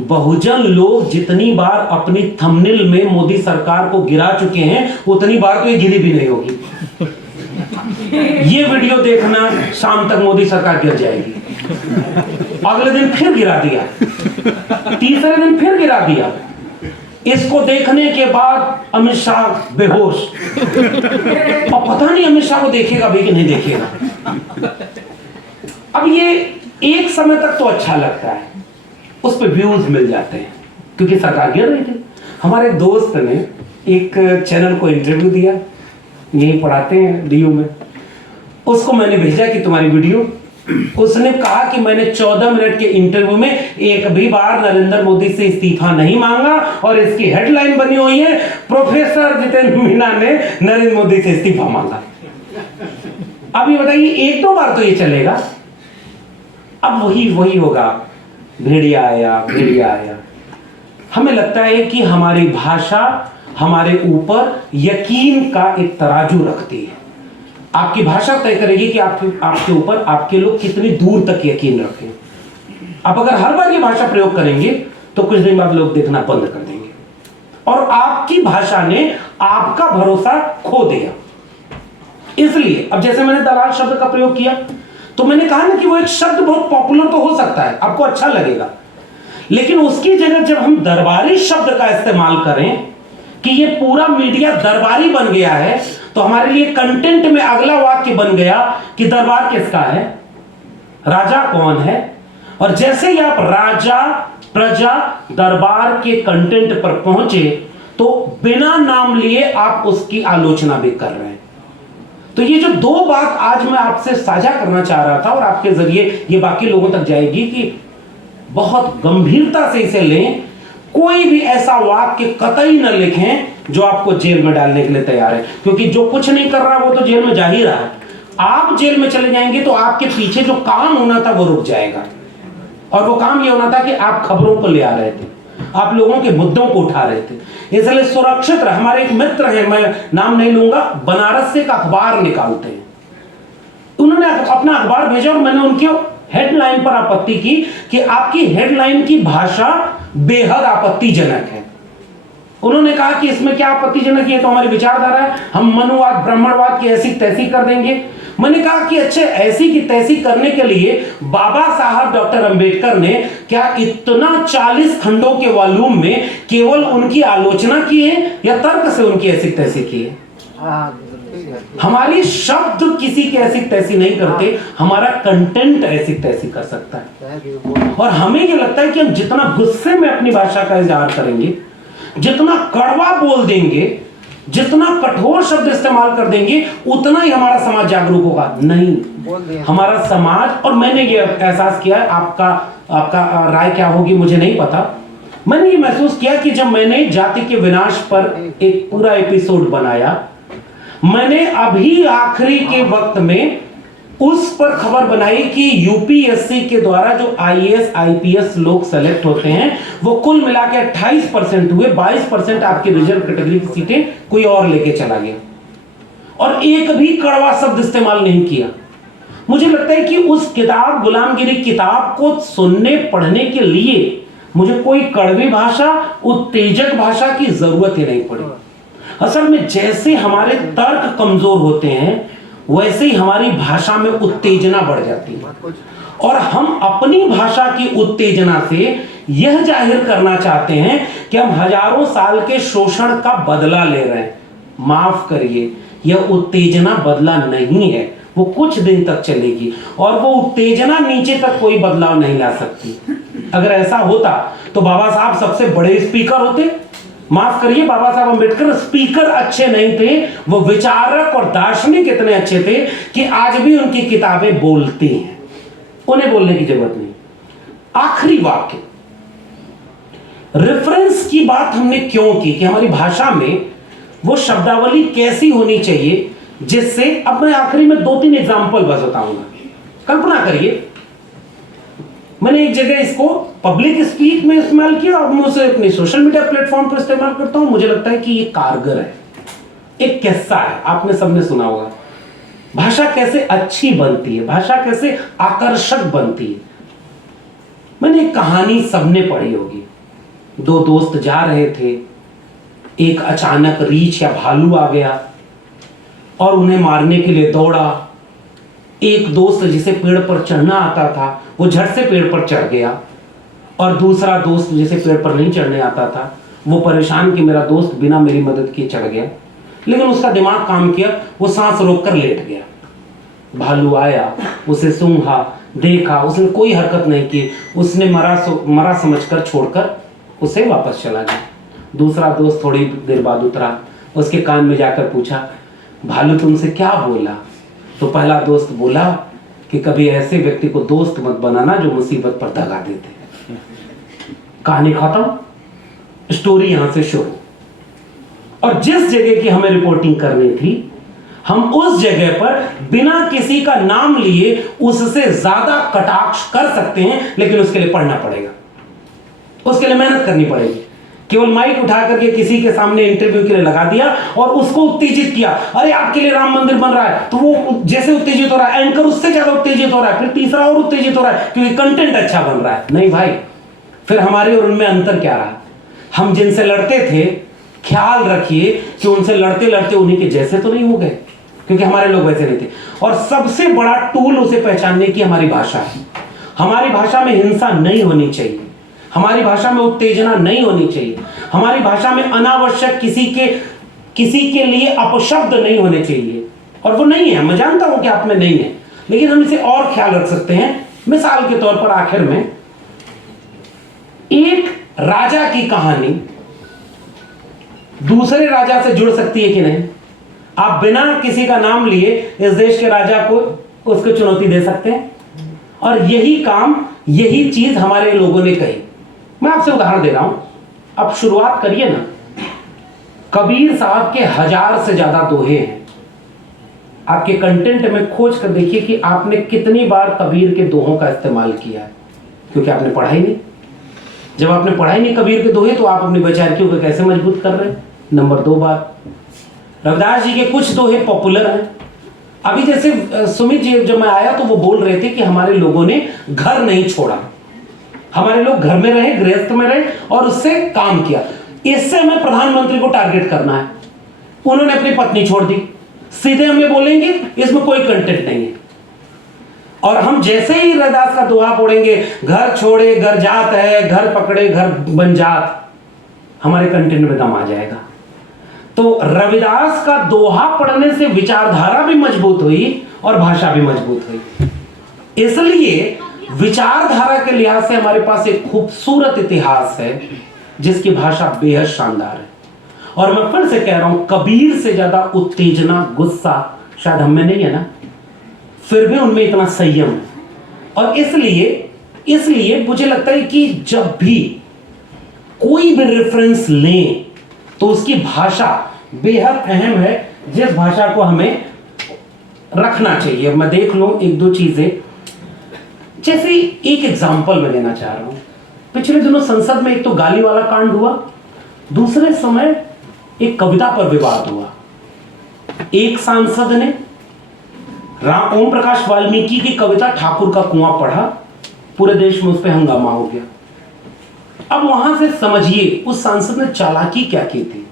बहुजन लोग जितनी बार अपनी थंबनेल में मोदी सरकार को गिरा चुके हैं उतनी बार तो ये गिरी भी नहीं होगी। ये वीडियो देखना, शाम तक मोदी सरकार गिर जाएगी, अगले दिन फिर गिरा दिया, तीसरे दिन फिर गिरा दिया, इसको देखने के बाद अमित शाह बेहोश, और पता नहीं अमित शाह को देखेगा भी कि नहीं देखेगा। अब ये एक समय तक तो अच्छा लगता है, उस पर व्यूज मिल जाते हैं क्योंकि सरकार गिर रही थी। हमारे एक दोस्त ने एक चैनल को इंटरव्यू दिया, यही पढ़ाते हैं डीयू में, उसको मैंने भेजा कि तुम्हारी वीडियो, उसने कहा कि मैंने 14 मिनट के इंटरव्यू में एक भी बार नरेंद्र मोदी से इस्तीफा नहीं मांगा, और इसकी हेडलाइन बनी हुई है प्रोफेसर जितेंद्र मीना ने नरेंद्र मोदी से इस्तीफा मांगा। अब ये बताइए, 1-2 बार तो ये चलेगा, अब वही होगा, भेड़िया आया भेड़िया आया। हमें लगता है कि हमारी भाषा हमारे ऊपर यकीन का एक तराजू रखती है। आपकी भाषा तय करेगी कि आपके ऊपर आपके लोग कितनी दूर तक यकीन रखें। आप अगर हर बार ये भाषा प्रयोग करेंगे तो कुछ दिन बाद लोग देखना बंद कर देंगे और आपकी भाषा ने आपका भरोसा खो दिया। इसलिए अब जैसे मैंने दलाल शब्द का प्रयोग किया तो मैंने कहा ना कि वो एक शब्द बहुत पॉपुलर तो हो सकता है, आपको अच्छा लगेगा, लेकिन उसकी जगह जब हम दरबारी शब्द का इस्तेमाल करें कि ये पूरा मीडिया दरबारी बन गया है, तो हमारे लिए कंटेंट में अगला वाक्य बन गया कि दरबार किसका है, राजा कौन है। और जैसे ही आप राजा, प्रजा, दरबार के कंटेंट पर पहुंचे तो बिना नाम लिए आप उसकी आलोचना भी कर रहे हैं। तो ये जो दो बात आज मैं आपसे साझा करना चाह रहा था और आपके जरिए ये बाकी लोगों तक जाएगी कि बहुत गंभीरता से इसे लें। कोई भी ऐसा वाक्य कतई न लिखें जो आपको जेल में डालने के लिए तैयार है, क्योंकि जो कुछ नहीं कर रहा वो तो जेल में जा ही रहा है। आप जेल में चले जाएंगे तो आपके पीछे जो काम होना था वो रुक जाएगा, और वो काम ये होना था कि आप खबरों को ले आ रहे थे, आप लोगों के मुद्दों को उठा रहे थे। इसलिए सुरक्षित रहे। हमारे एक मित्र हैं, मैं नाम नहीं लूंगा, बनारस से एक अखबार निकालते हैं, उन्होंने अपना अखबार भेजा और मैंने उनके हेडलाइन पर आपत्ति की कि आपकी हेडलाइन की भाषा बेहद आपत्तिजनक है। उन्होंने कहा कि इसमें क्या आपत्तिजनक है, तो हमारी विचारधारा है, हम मनुवाद ब्राह्मणवाद की ऐसी तैसी कर देंगे। मैंने कहा कि अच्छे ऐसी की तैसी करने के लिए बाबा साहब डॉक्टर अंबेडकर ने क्या इतना 40 खंडों के वॉल्यूम में केवल उनकी आलोचना की है या तर्क से उनकी ऐसी तैसी की है? हमारी शब्द किसी की ऐसी तैसी नहीं करते, हमारा कंटेंट ऐसी तैसी कर सकता है। और हमें ये लगता है कि हम जितना गुस्से में अपनी भाषा का इजहार करेंगे, जितना कड़वा बोल देंगे, जितना कठोर शब्द इस्तेमाल कर देंगे, उतना ही हमारा समाज जागरूक होगा। नहीं, हमारा समाज, और मैंने ये एहसास किया, आपका राय क्या होगी मुझे नहीं पता, मैंने ये महसूस किया कि जब मैंने जाति के विनाश पर एक पूरा एपिसोड बनाया, मैंने अभी आखिरी के वक्त में उस पर खबर बनाई कि यूपीएससी के द्वारा जो आईएएस आईपीएस लोग सेलेक्ट होते हैं वो कुल मिला के 28% हुए, 22% आपकी रिजर्व कैटेगरी की सीटें कोई और लेके चला गया, और एक भी कड़वा शब्द इस्तेमाल नहीं किया। मुझे लगता है कि उस किताब, गुलामगिरी किताब को सुनने पढ़ने के लिए मुझे कोई कड़वी भाषा, उत्तेजक भाषा की जरूरत ही नहीं पड़ी। असल में जैसे हमारे तर्क कमजोर होते हैं वैसे ही हमारी भाषा में उत्तेजना बढ़ जाती है, और हम अपनी भाषा की उत्तेजना से यह जाहिर करना चाहते हैं कि हम हजारों साल के शोषण का बदला ले रहे हैं। माफ करिए, यह उत्तेजना बदला नहीं है, वो कुछ दिन तक चलेगी, और वो उत्तेजना नीचे तक कोई बदलाव नहीं ला सकती। अगर ऐसा होता तो बाबा साहब सबसे बड़े स्पीकर होते। माफ करिए, बाबा साहब अंबेडकर स्पीकर अच्छे नहीं थे, वो विचारक और दार्शनिक इतने अच्छे थे कि आज भी उनकी किताबें बोलती हैं, उन्हें बोलने की जरूरत नहीं। आखिरी वाक्य, रेफरेंस की बात हमने क्यों की कि हमारी भाषा में वो शब्दावली कैसी होनी चाहिए जिससे, अब मैं आखिरी में 2-3 एग्जाम्पल बस बताऊंगा। कल्पना करिए, मैंने एक जगह इसको पब्लिक स्पीक में इस्तेमाल किया और मैं उसे अपने सोशल मीडिया प्लेटफॉर्म पर इस्तेमाल करता हूं। मुझे लगता है कि ये कारगर है। एक किस्सा है, आपने सबने सुना होगा, भाषा कैसे अच्छी बनती है, भाषा कैसे आकर्षक बनती है। मैंने एक कहानी सबने पढ़ी होगी। 2 दोस्त जा रहे थे, एक अचानक रीछ या भालू आ गया और उन्हें मारने के लिए दौड़ा। एक दोस्त जिसे पेड़ पर चढ़ना आता था वो झट से पेड़ पर चढ़ गया, और दूसरा दोस्त जिसे पेड़ पर नहीं चढ़ने आता था वो परेशान कि मेरा दोस्त बिना मेरी मदद किए चढ़ गया, लेकिन उसका दिमाग काम किया, वो सांस रोककर लेट गया। भालू आया, उसे सूंघा, देखा, उसने कोई हरकत नहीं की, उसने मरा समझकर छोड़कर उसे वापस चला गया। दूसरा दोस्त थोड़ी देर बाद उतरा, उसके कान में जाकर पूछा, भालू तुमसे क्या बोला? तो पहला दोस्त बोला कि कभी ऐसे व्यक्ति को दोस्त मत बनाना जो मुसीबत पर दगा देते। कहानी खत्म, स्टोरी यहां से शुरू। और जिस जगह की हमें रिपोर्टिंग करनी थी, हम उस जगह पर बिना किसी का नाम लिए उससे ज्यादा कटाक्ष कर सकते हैं, लेकिन उसके लिए पढ़ना पड़ेगा, उसके लिए मेहनत करनी पड़ेगी। केवल माइक उठा करके किसी के सामने इंटरव्यू के लिए लगा दिया और उसको उत्तेजित किया, अरे आपके लिए राम मंदिर बन रहा है, तो वो जैसे उत्तेजित हो रहा है, एंकर उससे ज्यादा उत्तेजित हो रहा है, फिर तीसरा और उत्तेजित हो रहा है क्योंकि कंटेंट अच्छा बन रहा है। नहीं भाई, फिर हमारे और उनमें अंतर क्या रहा? हम जिनसे लड़ते थे, ख्याल रखिए कि उनसे लड़ते लड़ते उन्हीं के जैसे तो नहीं हो गए, क्योंकि हमारे लोग वैसे नहीं थे। और सबसे बड़ा टूल उसे पहचानने की हमारी भाषा है। हमारी भाषा में हिंसा नहीं होनी चाहिए, हमारी भाषा में उत्तेजना नहीं होनी चाहिए, हमारी भाषा में अनावश्यक किसी के लिए अपशब्द नहीं होने चाहिए। और वो नहीं है, मैं जानता हूं कि आप में नहीं है, लेकिन हम इसे और ख्याल रख सकते हैं। मिसाल के तौर पर आखिर में, एक राजा की कहानी दूसरे राजा से जुड़ सकती है कि नहीं? आप बिना किसी का नाम लिए इस देश के राजा को उसको चुनौती दे सकते हैं। और यही चीज हमारे लोगों ने कही। मैं आपसे उदाहरण दे रहा हूं, अब शुरुआत करिए ना। कबीर साहब के 1000 से ज्यादा दोहे हैं। आपके कंटेंट में खोज कर देखिए कि आपने कितनी बार कबीर के दोहों का इस्तेमाल किया है, क्योंकि आपने पढ़ा ही नहीं। जब आपने पढ़ा ही नहीं कबीर के दोहे, तो आप अपनी वैचारिकियों को कैसे मजबूत कर रहे हैं? नंबर 2 बात, रविदास जी के कुछ दोहे पॉपुलर हैं। अभी जैसे सुमित जी जब मैं आया तो वो बोल रहे थे कि हमारे लोगों ने घर नहीं छोड़ा, हमारे लोग घर में रहे, गृहस्थ में रहे और उससे काम किया। इससे हमें प्रधानमंत्री को टारगेट करना है। उन्होंने अपनी पत्नी छोड़ दी, सीधे हमें बोलेंगे इसमें कोई कंटेंट नहीं है। और हम जैसे ही रविदास का दोहा पढ़ेंगे, घर छोड़े घर जात है, घर पकड़े घर बन जात, हमारे कंटेंट में दम आ जाएगा। तो रविदास का दोहा पढ़ने से विचारधारा भी मजबूत हुई और भाषा भी मजबूत हुई। इसलिए विचारधारा के लिहाज से हमारे पास एक खूबसूरत इतिहास है जिसकी भाषा बेहद शानदार है। और मैं फिर से कह रहा हूं, कबीर से ज्यादा उत्तेजना, गुस्सा शायद हम में नहीं है ना, फिर भी उनमें इतना संयम है। और इसलिए मुझे लगता है कि जब भी कोई भी रेफरेंस लें तो उसकी भाषा बेहद अहम है, जिस भाषा को हमें रखना चाहिए। मैं देख लूं 1-2 चीजें, जैसे एक एग्जांपल मैं देना चाह रहा हूं। पिछले दिनों संसद में एक तो गाली वाला कांड हुआ, दूसरे समय एक कविता पर विवाद हुआ। एक सांसद ने ओम प्रकाश वाल्मीकि की कविता ठाकुर का कुआं पढ़ा, पूरे देश में उस पर हंगामा हो गया। अब वहां से समझिए उस सांसद ने चालाकी क्या की थी।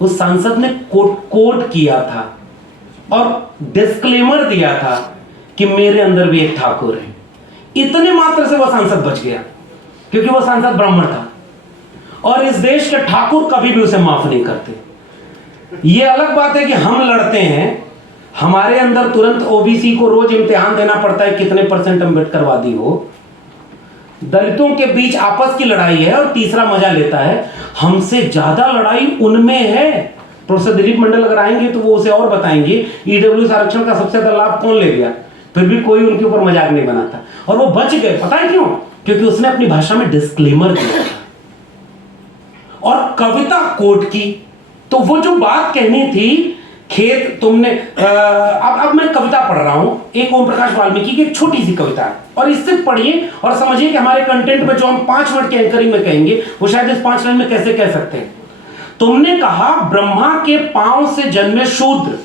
उस सांसद ने कोट किया था और डिस्क्लेमर दिया था कि मेरे अंदर भी एक ठाकुर है। इतने मात्र से वह सांसद बच गया, क्योंकि वह सांसद ब्राह्मण था और इस देश के ठाकुर कभी भी उसे माफ नहीं करते। यह अलग बात है कि हम लड़ते हैं, हमारे अंदर तुरंत ओबीसी को रोज इम्तिहान देना पड़ता है कितने % अम्बेडकरवादी हो। दलितों के बीच आपस की लड़ाई है और तीसरा मजा लेता है। हमसे ज्यादा लड़ाई उनमें है। प्रोफेसर दिलीप मंडल अगर आएंगे तो वो उसे और बताएंगे ईडब्ल्यूएस आरक्षण का सबसे ज्यादा लाभ कौन ले गया, फिर भी कोई उनके ऊपर मजाक नहीं बनाता। और वो बच गए, पता है क्यों? क्योंकि उसने अपनी भाषा में डिस्क्लेमर दिया था और कविता कोट की। तो वो जो बात कहनी थी, खेत तुमने अब मैं कविता पढ़ रहा हूं, एक ओम प्रकाश वाल्मीकि की एक छोटी सी कविता है, और इससे पढ़िए और समझिए कि हमारे कंटेंट में जो हम 5 मिनट के एंकरिंग में कहेंगे वो शायद इस 5 लाइन में कैसे कह सकते हैं। तुमने कहा ब्रह्मा के पांव से जन्मे शूद्र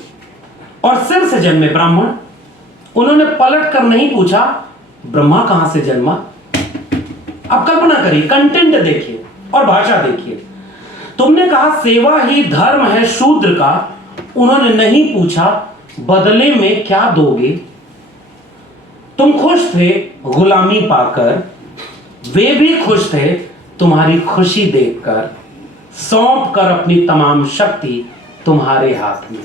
और सिर से जन्मे ब्राह्मण। उन्होंने पलट कर नहीं पूछा ब्रह्मा कहां से जन्मा। अब कल्पना करिए, कंटेंट देखिए और भाषा देखिए। तुमने कहा सेवा ही धर्म है शूद्र का। उन्होंने नहीं पूछा बदले में क्या दोगे। तुम खुश थे गुलामी पाकर, वे भी खुश थे तुम्हारी खुशी देखकर। सौंप कर अपनी तमाम शक्ति तुम्हारे हाथ में।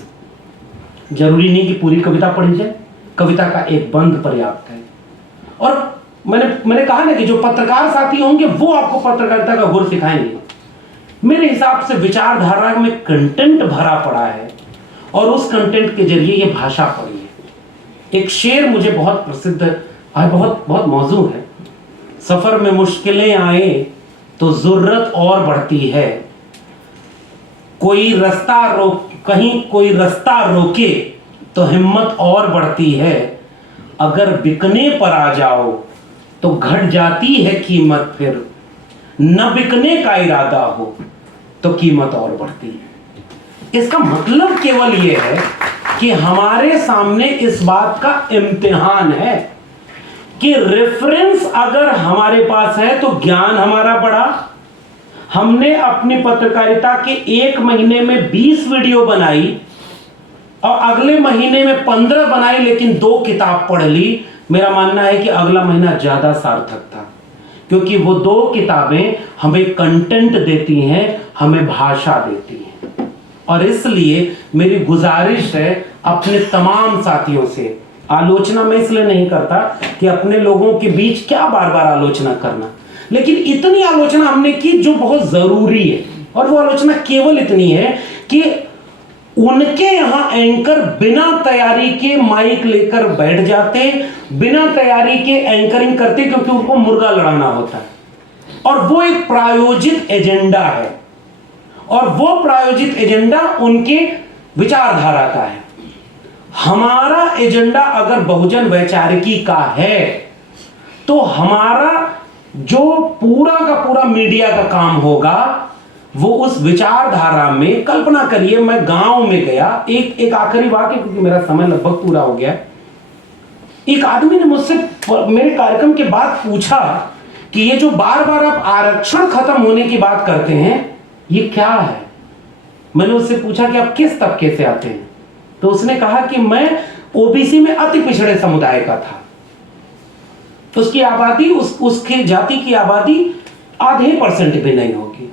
जरूरी नहीं कि पूरी कविता पढ़ी जाए, कविता का एक बंद पर्याप्त है। और मैंने कहा ना कि जो पत्रकार साथी होंगे वो आपको पत्रकारिता का गुर सिखाएंगे। मेरे हिसाब से विचारधारा में कंटेंट भरा पड़ा है और उस कंटेंट के जरिए ये भाषा पड़ी है। एक शेर मुझे बहुत प्रसिद्ध है, बहुत मौजू है। सफर में मुश्किलें आए तो जरूरत और बढ़ती है। कहीं कोई रास्ता रोके तो हिम्मत और बढ़ती है। अगर बिकने पर आ जाओ तो घट जाती है कीमत फिर। न बिकने का इरादा हो तो कीमत और बढ़ती है। इसका मतलब केवल यह है कि हमारे सामने इस बात का इम्तिहान है कि रेफरेंस अगर हमारे पास है तो ज्ञान हमारा बढ़ा। हमने अपनी पत्रकारिता के 1 महीने में 20 वीडियो बनाई और अगले महीने में 15 बनाई, लेकिन 2 किताब पढ़ ली। मेरा मानना है कि अगला महीना ज्यादा सार्थक था, क्योंकि वो 2 किताबें हमें कंटेंट देती हैं, हमें भाषा देती हैं। और इसलिए मेरी गुजारिश है अपने तमाम साथियों से, आलोचना मैं इसलिए नहीं करता कि अपने लोगों के बीच क्या बार बार आलोचना करना, लेकिन इतनी आलोचना हमने की जो बहुत जरूरी है। और वो आलोचना केवल इतनी है कि उनके यहां एंकर बिना तैयारी के माइक लेकर बैठ जाते, बिना तैयारी के एंकरिंग करते, क्योंकि उनको मुर्गा लड़ाना होता है और वो एक प्रायोजित एजेंडा है, और वो प्रायोजित एजेंडा उनके विचारधारा का है। हमारा एजेंडा अगर बहुजन वैचारिकी का है तो हमारा जो पूरा का पूरा मीडिया का काम होगा वो उस विचारधारा में, कल्पना करिए मैं गांव में गया, एक आखिरी वाक्य, क्योंकि मेरा समय लगभग पूरा हो गया। एक आदमी ने मुझसे मेरे कार्यक्रम के बाद पूछा कि ये जो बार बार आप आरक्षण खत्म होने की बात करते हैं ये क्या है। मैंने उससे पूछा कि आप किस तबके से आते हैं, तो उसने कहा कि मैं ओबीसी में अति पिछड़े समुदाय का था। उसकी आबादी, उसकी जाति की आबादी आधे % भी नहीं होगी।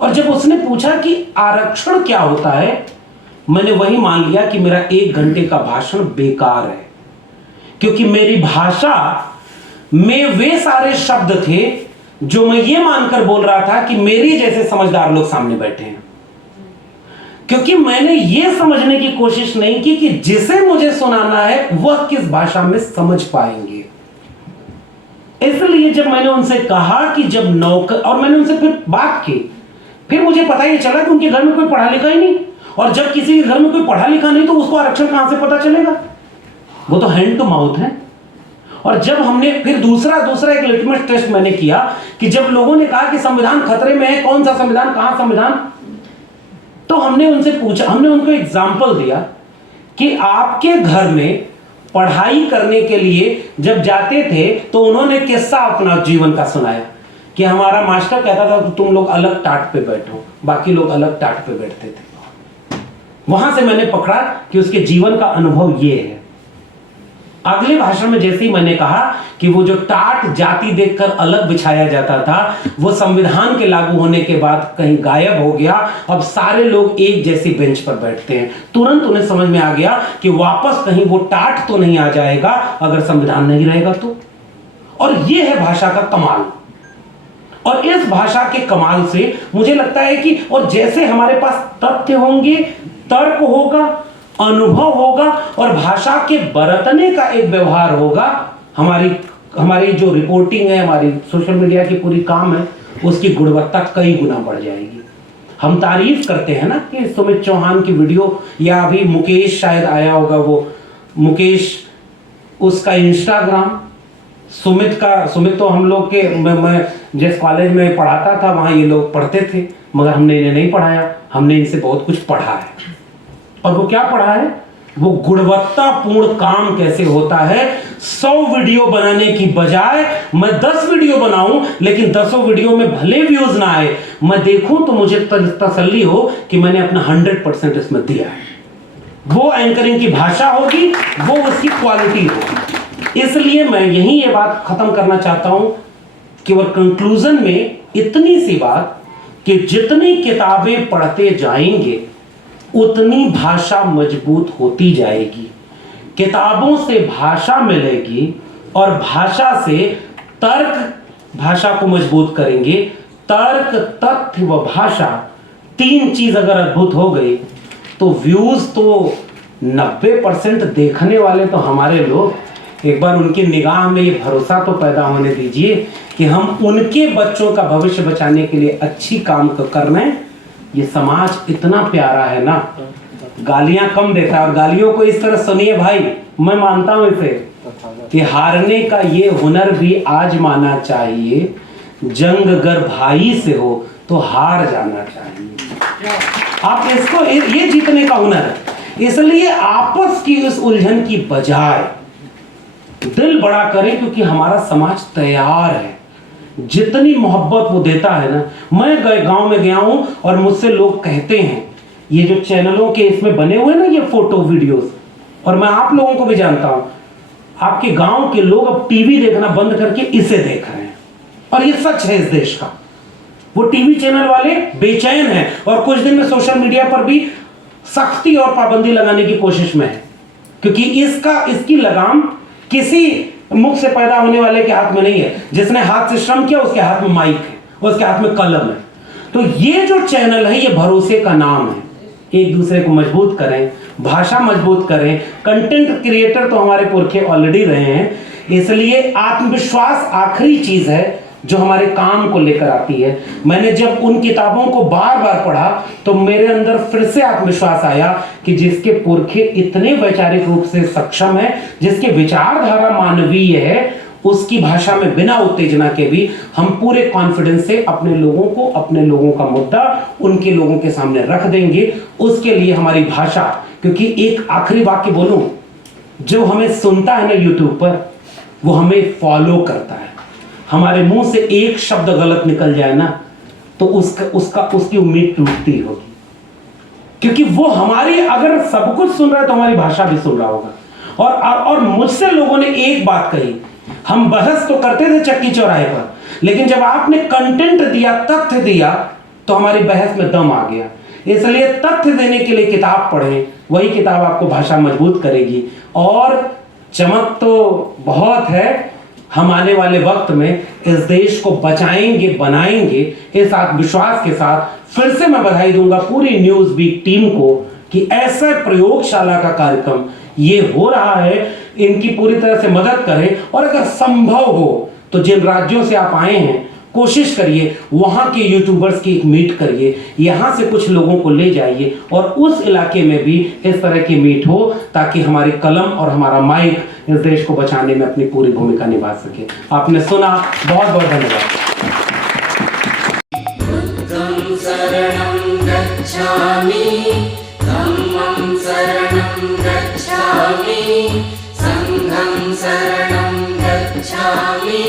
और जब उसने पूछा कि आरक्षण क्या होता है, मैंने वही मान लिया कि मेरा 1 घंटे का भाषण बेकार है, क्योंकि मेरी भाषा में वे सारे शब्द थे जो मैं ये मानकर बोल रहा था कि मेरी जैसे समझदार लोग सामने बैठे हैं। क्योंकि मैंने ये समझने की कोशिश नहीं की कि जिसे मुझे सुनाना है वह किस भाषा में समझ पाएंगे। इसलिए जब मैंने उनसे कहा कि जब नौकर, और मैंने उनसे फिर बात की, फिर मुझे पता ही चला कि उनके घर में कोई पढ़ा लिखा ही नहीं, और जब किसी के घर में कोई पढ़ा लिखा नहीं तो उसको आरक्षण कहां से पता चलेगा, वो तो हैंड टू माउथ है। और जब हमने फिर दूसरा एक लिटमस टेस्ट मैंने किया कि जब लोगों ने कहा कि संविधान खतरे में है, कौन सा संविधान, कहां संविधान, तो हमने उनसे पूछा, हमने उनको एग्जाम्पल दिया कि आपके घर में पढ़ाई करने के लिए जब जाते थे तो उन्होंने किस्सा अपना जीवन का सुनाया कि हमारा मास्टर कहता था तुम लोग अलग टाट पे बैठो, बाकी लोग अलग टाट पे बैठते थे। वहां से मैंने पकड़ा कि उसके जीवन का अनुभव ये है। अगले भाषण में जैसे ही मैंने कहा कि वो जो टाट जाति देखकर अलग बिछाया जाता था वो संविधान के लागू होने के बाद कहीं गायब हो गया, अब सारे लोग एक जैसी बेंच पर बैठते हैं। तुरंत उन्हें समझ में आ गया कि वापस कहीं वो टाट तो नहीं आ जाएगा अगर संविधान नहीं रहेगा तो। और ये है भाषा का कमाल। और इस भाषा के कमाल से मुझे लगता है कि, और जैसे हमारे पास तथ्य होंगे, तर्क होगा, अनुभव होगा और भाषा के बरतने का एक व्यवहार होगा, हमारी जो रिपोर्टिंग है, हमारी सोशल मीडिया की पूरी काम है, उसकी गुणवत्ता कई गुना बढ़ जाएगी। हम तारीफ करते हैं ना कि सुमित चौहान की वीडियो, या अभी मुकेश शायद आया होगा, वो मुकेश उसका इंस्टाग्राम, सुमित तो हम लोग के, मैं जिस कॉलेज में पढ़ाता था वहां ये लोग पढ़ते थे, मगर हमने इन्हें नहीं पढ़ाया, हमने इनसे बहुत कुछ पढ़ा है। और वो क्या पढ़ा है, वो गुणवत्तापूर्ण काम कैसे होता है। 100 वीडियो बनाने की बजाय मैं 10 वीडियो बनाऊं, लेकिन 10 वीडियो में भले व्यूज ना आए, मैं देखूं तो मुझे तसल्ली हो कि मैंने अपना 100% इसमें दिया है। वो एंकरिंग की भाषा होगी, वो उसकी क्वालिटी होगी। इसलिए मैं यही ये बात खत्म करना चाहता हूं, केवल कंक्लूजन में इतनी सी बात कि जितनी किताबें पढ़ते जाएंगे उतनी भाषा मजबूत होती जाएगी। किताबों से भाषा मिलेगी और भाषा से तर्क भाषा को मजबूत करेंगे। तर्क, तथ्य व भाषा, 3 चीज अगर अद्भुत हो गई तो व्यूज तो 90% देखने वाले तो हमारे लोग। एक बार उनकी निगाह में ये भरोसा तो पैदा होने दीजिए कि हम उनके बच्चों का भविष्य बचाने के लिए अच्छी काम कर रहे हैं। ये समाज इतना प्यारा है ना, गालियां कम देता है, और गालियों को इस तरह सुनिए भाई, मैं मानता हूं इसे कि हारने का ये हुनर भी आजमाना चाहिए। जंग अगर भाई से हो तो हार जाना चाहिए। आप इसको ये जीतने का हुनर है। इसलिए आपस की इस उलझन की बजाय दिल बड़ा करें, क्योंकि हमारा समाज तैयार है। जितनी मोहब्बत वो देता है ना, मैं गांव में गया हूं और मुझसे लोग कहते हैं ये जो चैनलों के इसमें बने हुए ना ये फोटो वीडियोस, और मैं आप लोगों को भी जानता हूं, आपके गांव के लोग अब टीवी देखना बंद करके इसे देख रहे हैं, और ये सच है इस देश का। वो टीवी चैनल वाले बेचैन हैं और कुछ दिन में सोशल मीडिया पर भी सख्ती और पाबंदी लगाने की कोशिश में है, क्योंकि इसकी लगाम किसी मुख से पैदा होने वाले के हाथ में नहीं है। जिसने हाथ से श्रम किया उसके हाथ में माइक है, उसके हाथ में कलम है। तो ये जो चैनल है ये भरोसे का नाम है। एक दूसरे को मजबूत करें, भाषा मजबूत करें। कंटेंट क्रिएटर तो हमारे पुरखे ऑलरेडी रहे हैं, इसलिए आत्मविश्वास आखिरी चीज है जो हमारे काम को लेकर आती है। मैंने जब उन किताबों को बार बार पढ़ा तो मेरे अंदर फिर से आत्मविश्वास आया कि जिसके पुरखे इतने वैचारिक रूप से सक्षम है, जिसके विचारधारा मानवीय है, उसकी भाषा में बिना उत्तेजना के भी हम पूरे कॉन्फिडेंस से अपने लोगों का मुद्दा उनके लोगों के सामने रख देंगे। उसके लिए हमारी भाषा, क्योंकि एक आखिरी वाक्य बोलूं, जो हमें सुनता है ना यूट्यूब पर, वो हमें फॉलो करता है। हमारे मुंह से एक शब्द गलत निकल जाए ना तो उसकी उम्मीद टूटती होगी, क्योंकि वो हमारी, अगर सब कुछ सुन रहा है तो हमारी भाषा भी सुन रहा होगा। और मुझसे लोगों ने एक बात कही, हम बहस तो करते थे चक्की चौराहे पर, लेकिन जब आपने कंटेंट दिया, तथ्य दिया, तो हमारी बहस में दम आ गया। इसलिए तथ्य देने के लिए किताब पढ़ें, वही किताब आपको भाषा मजबूत करेगी। और चमक तो बहुत है, हम आने वाले वक्त में इस देश को बचाएंगे, बनाएंगे। इस आत्मविश्वास के साथ फिर से मैं बधाई दूंगा पूरी न्यूज़ वीक टीम को कि ऐसा प्रयोगशाला का कार्यक्रम ये हो रहा है, इनकी पूरी तरह से मदद करें। और अगर संभव हो तो जिन राज्यों से आप आए हैं, कोशिश करिए वहां के यूट्यूबर्स की एक मीट करिए, यहां से कुछ लोगों को ले जाइए और उस इलाके में भी इस तरह की मीट हो, ताकि हमारी कलम और हमारा माइक इस देश को बचाने में अपनी पूरी भूमिका निभा सके। आपने सुना, बहुत बहुत धन्यवाद। बुद्धं शरणं गच्छामि, धम्मं शरणं गच्छामि, संघं शरणं गच्छामि।